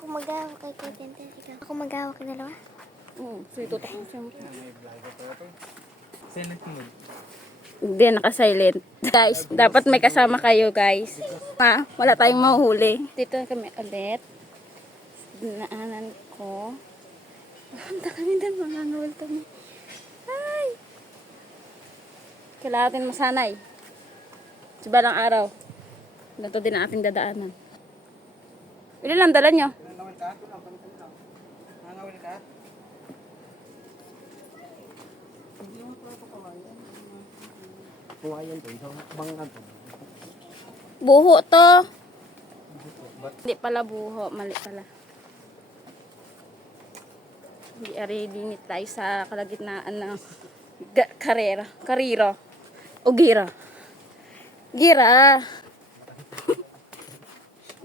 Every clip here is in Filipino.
Ako mag-awa kay Tente. Ako mag-awa kay dalawa. Oo, so itutok mo siya. Silent mode. Hindi, naka-silent. Guys, dapat may kasama kayo, guys. Wala tayong mahuhuli. Dito kami ulit. Dinaanan ko. Punta kami doon, mga ngawal kami. Ay! Kailangan natin masanay. Sa balang araw. Ganito din ang ating dadaanan. Ilan lang dala nyo? Nanawil ka? Nanawil ka? Kuwayan to, isang bangan to. Buho to. Hindi pala buho, mali pala. Hindi limit tayo sa kalagitnaan ng karira. O gira. Gira.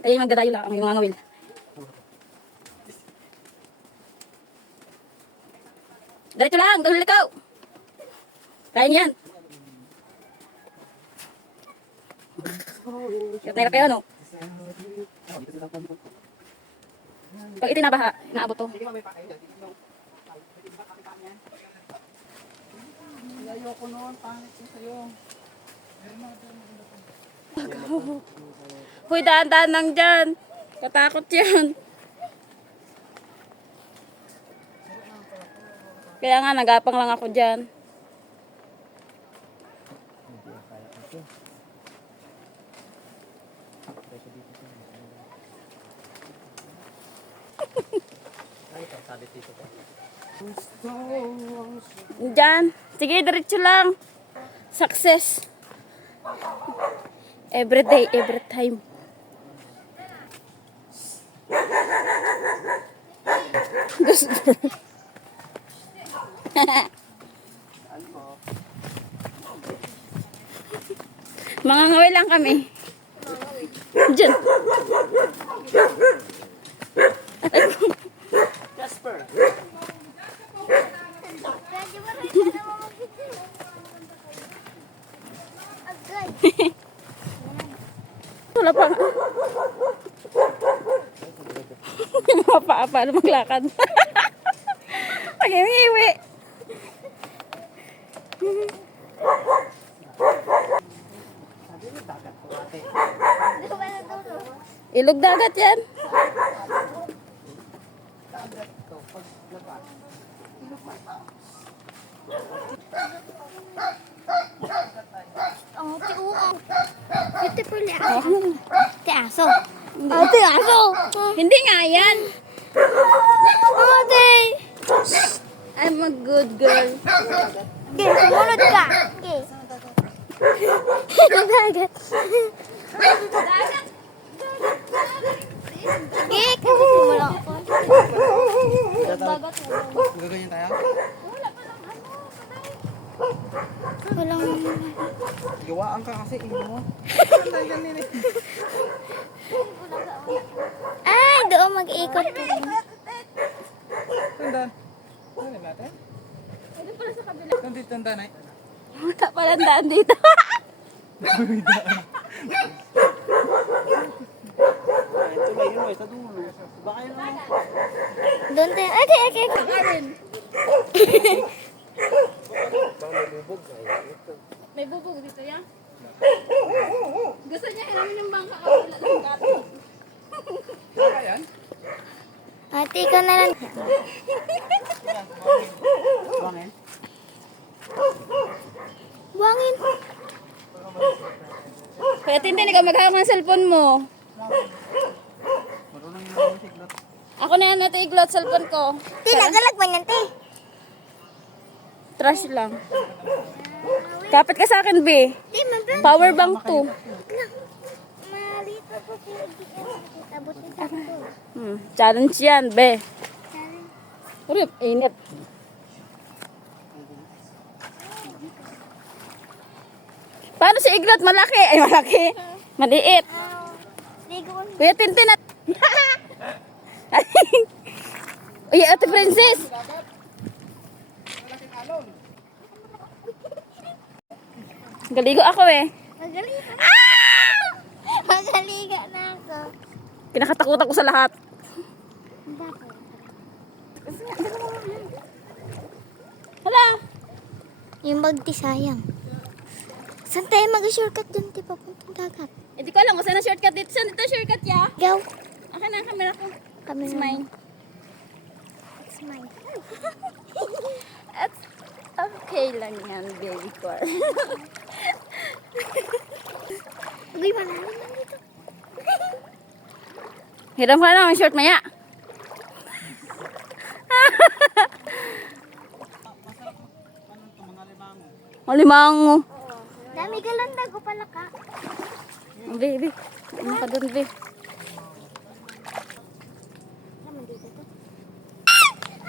Ay, magdadayo lang ang mga ngawil. Diretso lang, dahil ikaw. Kaya niyan. Hirap kayo, no? Pag itinabaha, inaabot to. Ayoko noon, pangit ko sa'yo. Huy, daan-daan lang dyan. Katakot yan. Kaya nga, nagapang lang ako dyan. Dyan. Sige, diretso lang. Success. Every day, every time. Gusto. Mga ngaway lang kami. Diyan. Jasper. Wala pa nga. Paano maglakad? Pag-iwi-iwi. Ilog dagat yan. Ang tiuang. Ito pala ako. Tiaso. Tiaso. Hindi nga yan. Ate. I'm a good girl. Okay, sumunod ka. Okay. Dagat. Okay, kasi simula ako. Gaganyan tayo? Walang... Gawaan ka kasi, ino mo. Ay, doon mag-ikot. Tandaan. Ano natin? Tandaan, tandaan ay. Wala palang daan dito. Ito na yun, sa dulo. Baka yun lang. Doon tayo. Okay, okay. May bubog dito yan. Gusto niya hiramin yung bangka ka. Wala lang gato. Baka yan? Ate, ikaw na lang. Bangin? Buwangin. Kaya tintin, ikaw maghawak ng cellphone mo. Marunong yung mga siklot. Ako na yan natin iglot cellphone ko. Te, nagalag man yan, te. Trash lang. Kapit ka sa akin, B. Te, mabang. Power bank 2. Malito po kita. Buti sa ako. Challenge yan, B. Urip, init. Paano si iglot? Malaki. Ay, malaki. Maliit. Ligo ko. Kuya Tintin at... Uy, Ate Princess. Galigo ako eh. Magaliga. Magaliga na ako. Kinakatakot ako sa lahat. dagat. Hala! Yung magti sayang. Saan tayo mag-shortcut dun, di papuntang dagat? Hindi ko alam kung saan ang shortcut dito. Saan dito shortcut ya? Go. Akin na ang camera ko. Kami It's mine. It's mine. At okay lang yan, baby ko. Uy, malalim lang dito. Hiram ka lang ang short maya. Malimango. Dami galandag o pala ka. Baby, ano ka dun, baby? Naman dito to.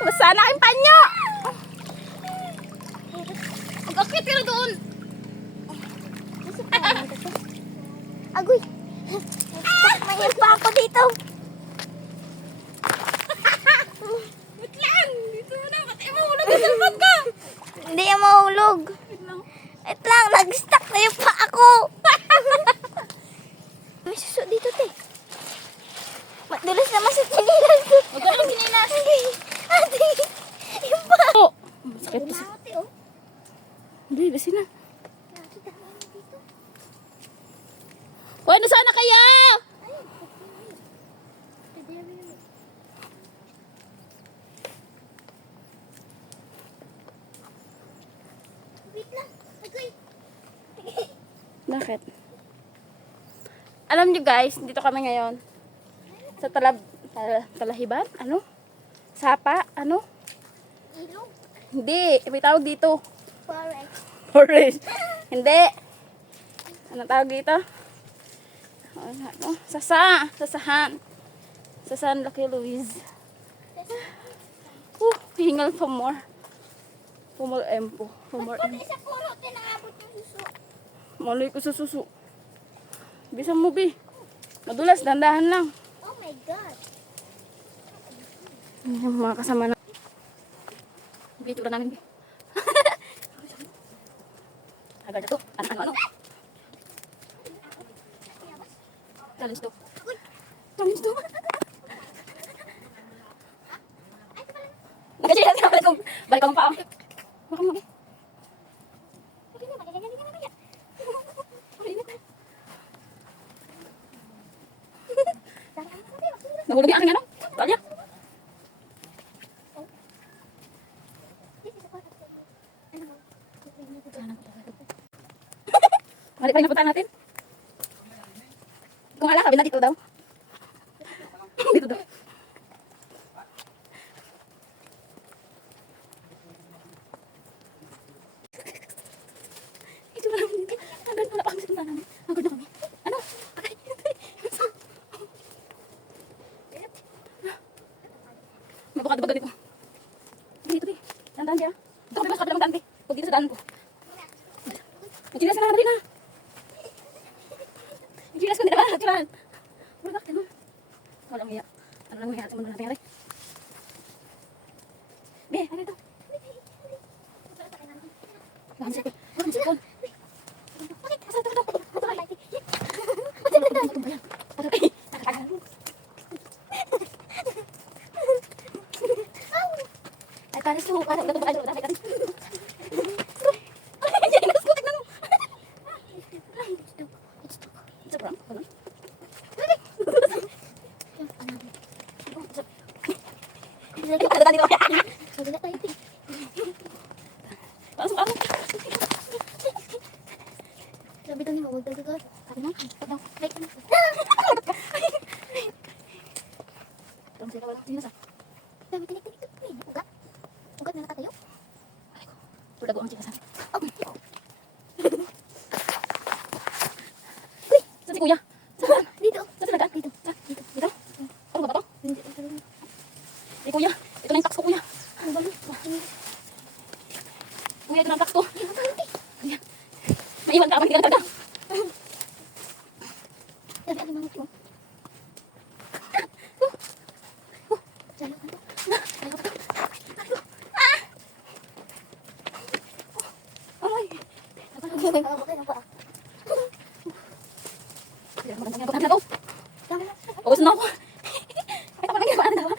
Basta na aking panyo! Mag-akit ka na doon! Gusto pa naman ito. Agoy! Mayroon pa ako dito. Wait lang! Dito na! Matay mo! Hulog yung cellphone ka! Hindi yan mahulog. Wait lang. Wait lang, nag-stuck na yung pa ako. May suso dito, te. Madulas naman sa tinilas ko. Huwag ka lang ginilas. Ate, yung pa. Oh! Sakit pa sa... Ate, oh. Baby, basi na. Nakita mo yun dito. Hoy, nasaan na kaya? Ay, pwede yun. Wait lang. Agoy. Bakit? Alam nyo guys, dito kami ngayon. Sa Talahiban? Ano? Sapa? Ano? Ilog. Hindi, may tawag dito. Forest. Forest. Hindi. Ano tawag dito? Ano? Sasahan. Sasahan Lucky Louise. Hingal for more. For more empo. For more Pati empo. sa puro, tinaabot yung suso. Maloy ko sa suso. Bisa mo, Bi. Madulas, dandahan lang. Oh my God. Yung mga kasama na. Bi, tura namin, Bi. Agad na to. Ano? Challenge to. Challenge to. Nagkachila natin ako itong balik ko pa ako. Baka mo, Bi. Nahulog yung aking ano? Talya. Balik pa rin napunta natin. Kung ala, sabi na dito daw. Dito daw. Ito na namin dito. Agad wala pa kami sa punta namin. Agad na kami. Ano? Patay. Mabukad-bukad dito. Dito, Bi. Dandan siya. Dito kami mas kabilang daan, Bi. Huwag dito sa daan ko. Magchilas ka na rin, ha? Magchilas ko, hindi na ba? Tirahan. Wala, bakit ano? Walang hiya. Ano lang hiya sa mundo natin, Bi, ano ito? Bakit sipon? Bakit sipon? Bakit? Asa ito? Bakit? Ito ba yan? Bakit? Nakakagal. Ay, pares ko. Parang ito ba kayo? Bakit? It's a prank. Ano? Ano tadi ko? Sabi tayo, te. Ano ano? Sabi daw niya, huwag daw gagawin. Sabi mo, pag daw. Like, ano? Tong sila wala. Sino sa? Sabi, tinik-tinik ko, eh. Ugat. Ugat na nakatayo. Tulago ang chikasan. Oh, Saan si kuya? Saan? dito. Saan sila daan? Dito. Dito. Dito? Ano ba ba to? Dito. Dito. Eh kuya, ito na yung tax ko kuya. Ano ba yun? Kuya, ito na ang tax ko. Ayan. Maiwan ka, hindi ka nagtaga. Sabi, ano mga ito? Salo ka to. Ayaw ka to. Ay. Hindi na ako kaya pa. Hindi na magandang ginagawa natin ako. Tama na. Pagos na ako. Ay, ako nang ginagawa natin ako.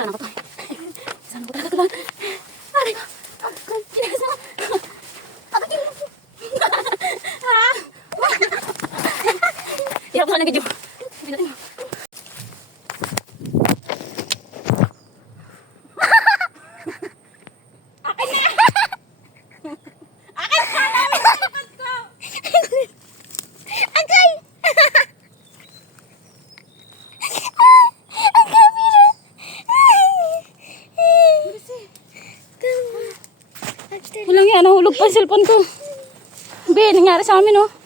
Sana ko to. Sana ko talaga to ba? Aray ko. Ang kinas mo. Hirap ko na nag-video. Agay! Ang camera! Walang yan, nahulog pa ang cellphone ko. Be, nangyari sa amin, oh.